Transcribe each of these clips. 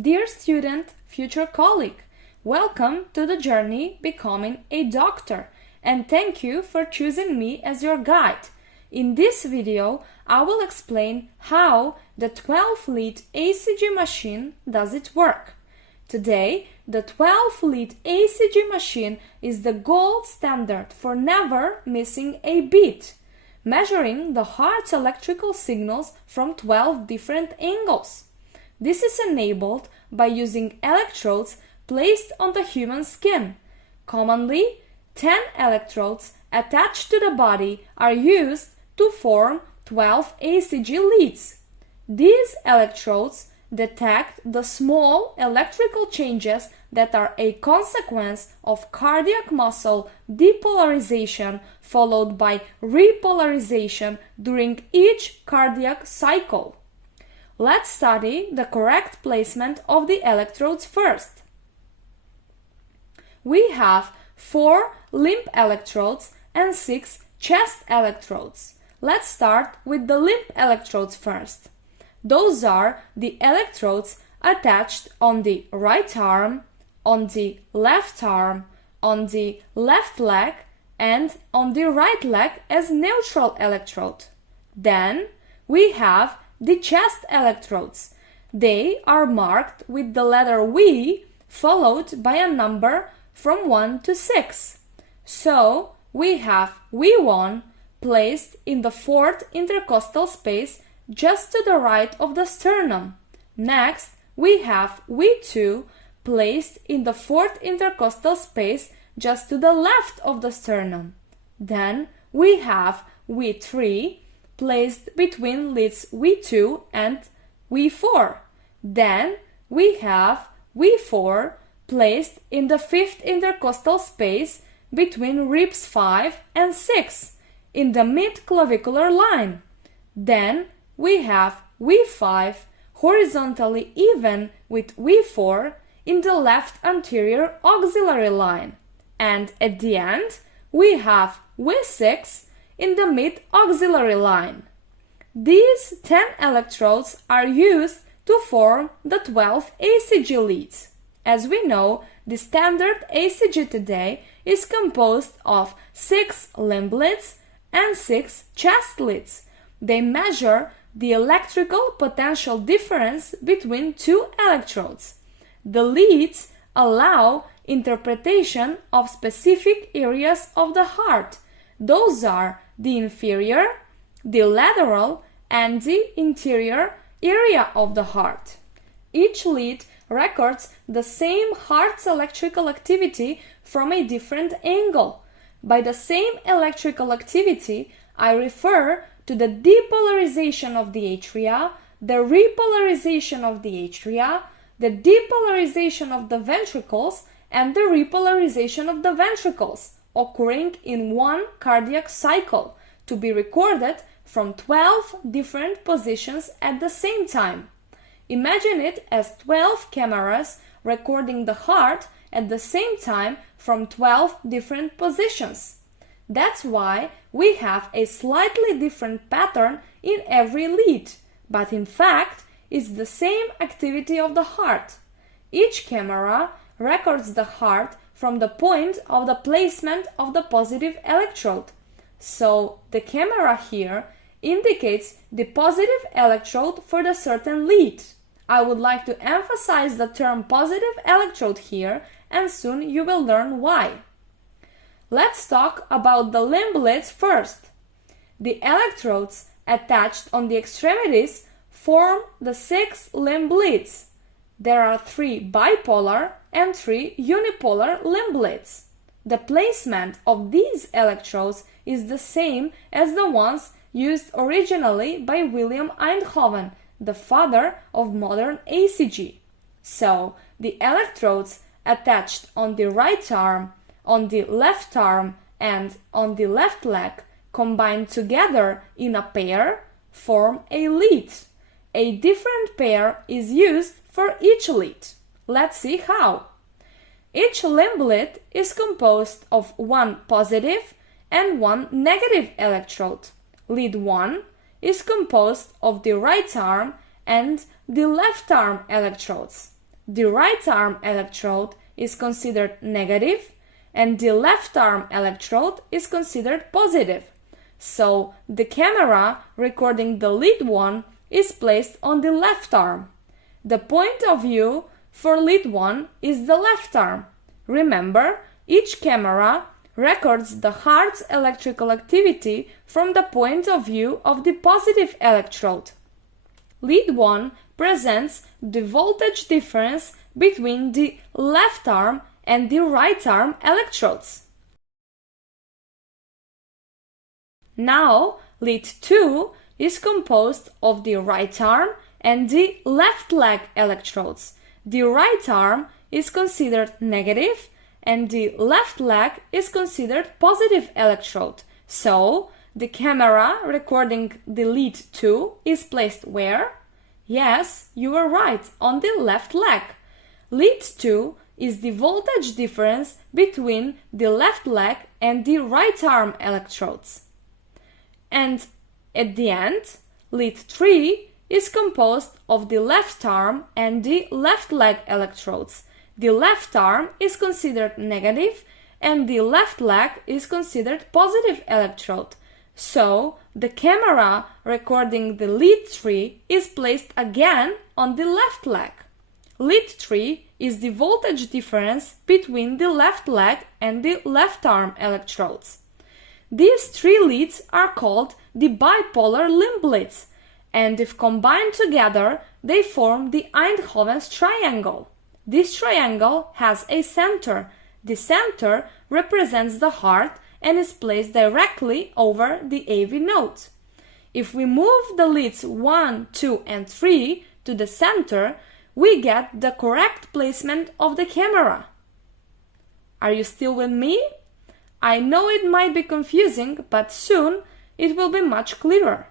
Dear student, future colleague, welcome to the journey becoming a doctor, and thank you for choosing me as your guide. In this video, I will explain how the 12-lead ECG machine does its work. Today, the 12-lead ECG machine is the gold standard for never missing a beat, measuring the heart's electrical signals from 12 different angles. This is enabled by using electrodes placed on the human skin. Commonly, 10 electrodes attached to the body are used to form 12 ECG leads. These electrodes detect the small electrical changes that are a consequence of cardiac muscle depolarization followed by repolarization during each cardiac cycle. Let's study the correct placement of the electrodes first. We have 4 limb electrodes and 6 chest electrodes. Let's start with the limb electrodes first. Those are the electrodes attached on the right arm, on the left arm, on the left leg, and on the right leg as neutral electrode. Then we have the chest electrodes. They are marked with the letter V followed by a number from 1 to 6. So we have V1 placed in the 4th intercostal space just to the right of the sternum. Next, we have V2 placed in the 4th intercostal space just to the left of the sternum. Then we have V3 placed between leads V2 and V4. Then we have V4 placed in the 5th intercostal space between ribs 5 and 6 in the mid-clavicular line. Then we have V5 horizontally even with V4 in the left anterior axillary line. And at the end, we have V6 in the mid-axillary line. These 10 electrodes are used to form the 12 ECG leads. As we know, the standard ECG today is composed of 6 limb leads and 6 chest leads. They measure the electrical potential difference between 2 electrodes. The leads allow interpretation of specific areas of the heart. Those are the inferior, the lateral, and the interior area of the heart. Each lead records the same heart's electrical activity from a different angle. By the same electrical activity, I refer to the depolarization of the atria, the repolarization of the atria, the depolarization of the ventricles, and the repolarization of the ventricles, occurring in one cardiac cycle, to be recorded from 12 different positions at the same time. Imagine it as 12 cameras recording the heart at the same time from 12 different positions. That's why we have a slightly different pattern in every lead, but in fact it's the same activity of the heart. Each camera records the heart from the point of the placement of the positive electrode. So the camera here indicates the positive electrode for the certain lead. I would like to emphasize the term positive electrode here, and soon you will learn why. Let's talk about the limb leads first. The electrodes attached on the extremities form the 6 limb leads. There are 3 bipolar and 3 unipolar limb leads. The placement of these electrodes is the same as the ones used originally by William Einthoven, the father of modern ECG. So, the electrodes attached on the right arm, on the left arm, and on the left leg combined together in a pair form a lead. A different pair is used for each lead. Let's see how. Each limb lead is composed of 1 positive and 1 negative electrode. Lead 1 is composed of the right arm and the left arm electrodes. the right arm electrode is considered negative and the left arm electrode is considered positive. So the camera recording the lead one is placed on the left arm. The point of view for lead one is the left arm. Remember, each camera records the heart's electrical activity from the point of view of the positive electrode. Lead 1 presents the voltage difference between the left arm and the right arm electrodes. Now, lead 2 is composed of the right arm and the left leg electrodes. The right arm is considered negative and the left leg is considered positive electrode. So, the camera recording the lead 2 is placed where? Yes, you are right, on the left leg. Lead 2 is the voltage difference between the left leg and the right arm electrodes. And at the end, lead 3 is composed of the left arm and the left leg electrodes. The left arm is considered negative and the left leg is considered positive electrode. So, the camera recording the lead 3 is placed again on the left leg. Lead 3 is the voltage difference between the left leg and the left arm electrodes. These three leads are called the bipolar limb leads, and if combined together, they form the Einthoven's triangle. This triangle has a center. The center represents the heart and is placed directly over the AV node. If we move the leads 1, 2 and 3 to the center, we get the correct placement of the camera. Are you still with me? I know it might be confusing, but soon it will be much clearer.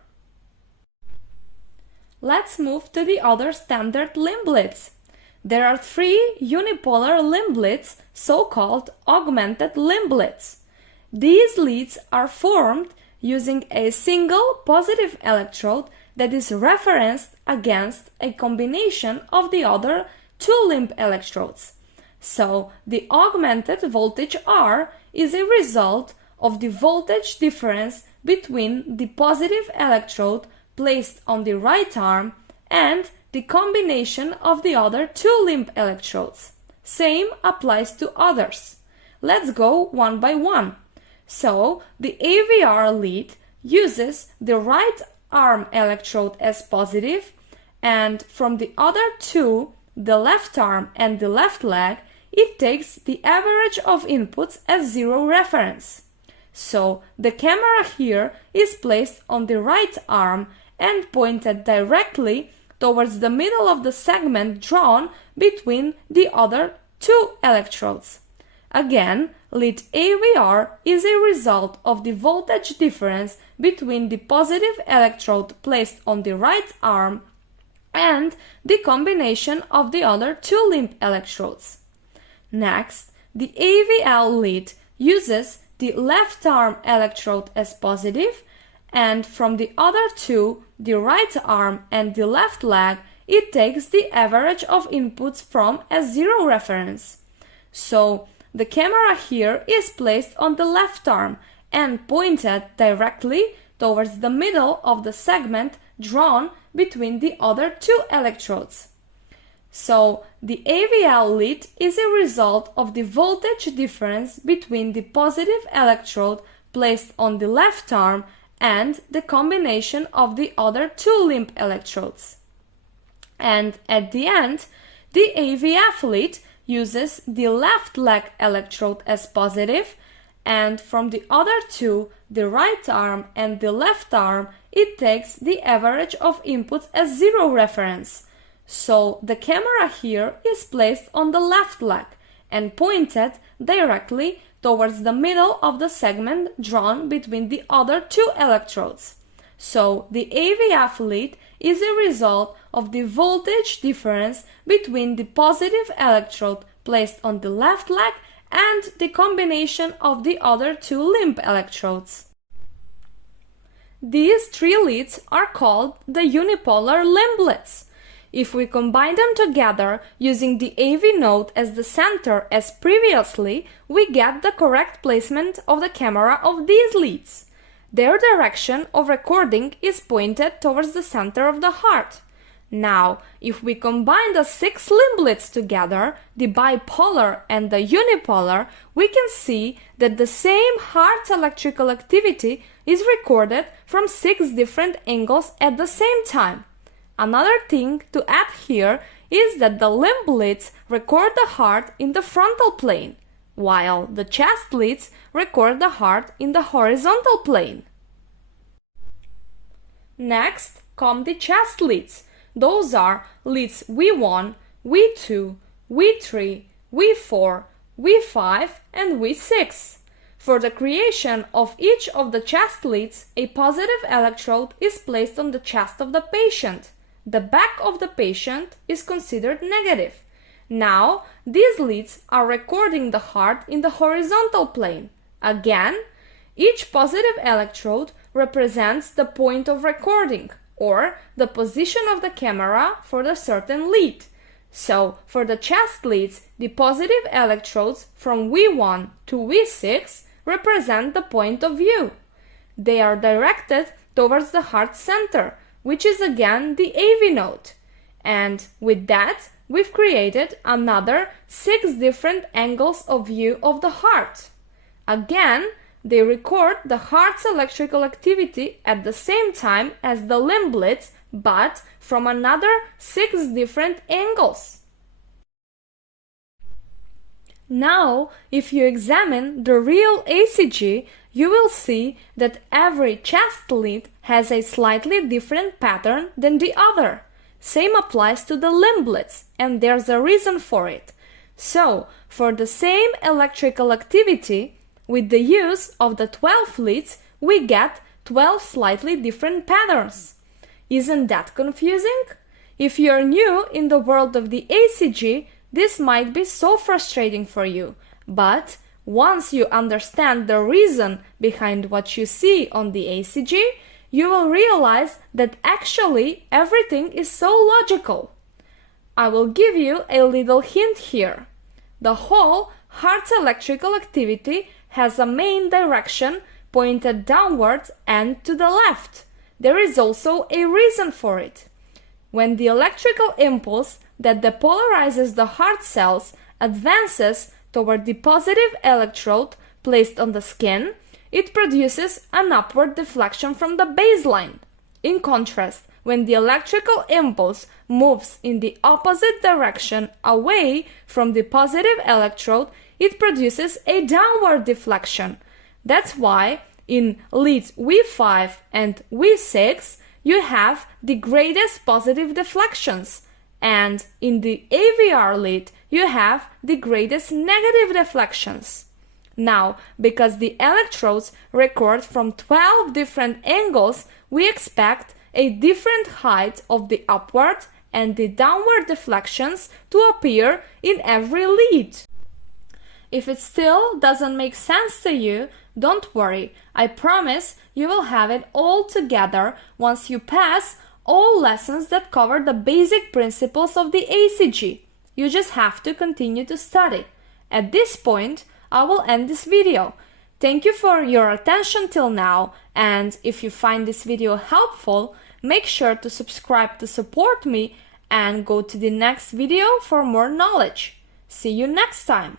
Let's move to the other standard limb leads. There are three unipolar limb leads, so-called augmented limb leads. These leads are formed using a single positive electrode that is referenced against a combination of the other two limb electrodes. So, the augmented voltage R is a result of the voltage difference between the positive electrode placed on the right arm and the combination of the other two limb electrodes. Same applies to others. Let's go one by one. So, the AVR lead uses the right arm electrode as positive, and from the other two, the left arm and the left leg, it takes the average of inputs as zero reference. So, the camera here is placed on the right arm and pointed directly towards the middle of the segment drawn between the other two electrodes. Again, lead AVR is a result of the voltage difference between the positive electrode placed on the right arm and the combination of the other two limb electrodes. Next, the AVL lead uses the left arm electrode as positive, and from the other two, the right arm and the left leg, it takes the average of inputs from as zero reference. So, the camera here is placed on the left arm and pointed directly towards the middle of the segment drawn between the other two electrodes. So, the AVL lead is a result of the voltage difference between the positive electrode placed on the left arm and the combination of the other two limb electrodes. And at the end, the AVF lead uses the left leg electrode as positive, and from the other two, the right arm and the left arm, it takes the average of inputs as zero reference. So, the camera here is placed on the left leg and pointed directly towards the middle of the segment drawn between the other two electrodes. So, the AVF lead is a result of the voltage difference between the positive electrode placed on the left leg and the combination of the other two limb electrodes. These three leads are called the unipolar limb leads. If we combine them together using the AV node as the center as previously, we get the correct placement of the camera of these leads. Their direction of recording is pointed towards the center of the heart. Now, if we combine the 6 limb leads together, the bipolar and the unipolar, we can see that the same heart's electrical activity is recorded from 6 different angles at the same time. Another thing to add here is that the limb leads record the heart in the frontal plane, while the chest leads record the heart in the horizontal plane. Next come the chest leads. Those are leads V1, V2, V3, V4, V5 and V6. For the creation of each of the chest leads, a positive electrode is placed on the chest of the patient. The back of the patient is considered negative. Now, these leads are recording the heart in the horizontal plane. Again, each positive electrode represents the point of recording, or the position of the camera for the certain lead. So, for the chest leads, the positive electrodes from V1 to V6 represent the point of view. They are directed towards the heart center, which is again the AV node. And with that, we've created another 6 different angles of view of the heart. Again, they record the heart's electrical activity at the same time as the limb leads, but from another 6 different angles. Now, if you examine the real ECG, you will see that every chest lead has a slightly different pattern than the other. Same applies to the limb leads, and there's a reason for it. So, for the same electrical activity, with the use of the 12 leads, we get 12 slightly different patterns. Isn't that confusing? If you're new in the world of the ECG, this might be so frustrating for you, but once you understand the reason behind what you see on the ECG, you will realize that actually everything is so logical. I will give you a little hint here. The whole heart's electrical activity has a main direction pointed downwards and to the left. There is also a reason for it. When the electrical impulse that depolarizes the heart cells advances toward the positive electrode placed on the skin, it produces an upward deflection from the baseline. In contrast, when the electrical impulse moves in the opposite direction away from the positive electrode, it produces a downward deflection. That's why in leads V5 and V6 you have the greatest positive deflections, and in the AVR lead you have the greatest negative deflections. Now, because the electrodes record from 12 different angles, we expect a different height of the upward and the downward deflections to appear in every lead. If it still doesn't make sense to you, don't worry. I promise you will have it all together once you pass all lessons that cover the basic principles of the ECG. You just have to continue to study. At this point, I will end this video. Thank you for your attention till now, and if you find this video helpful, make sure to subscribe to support me and go to the next video for more knowledge. See you next time!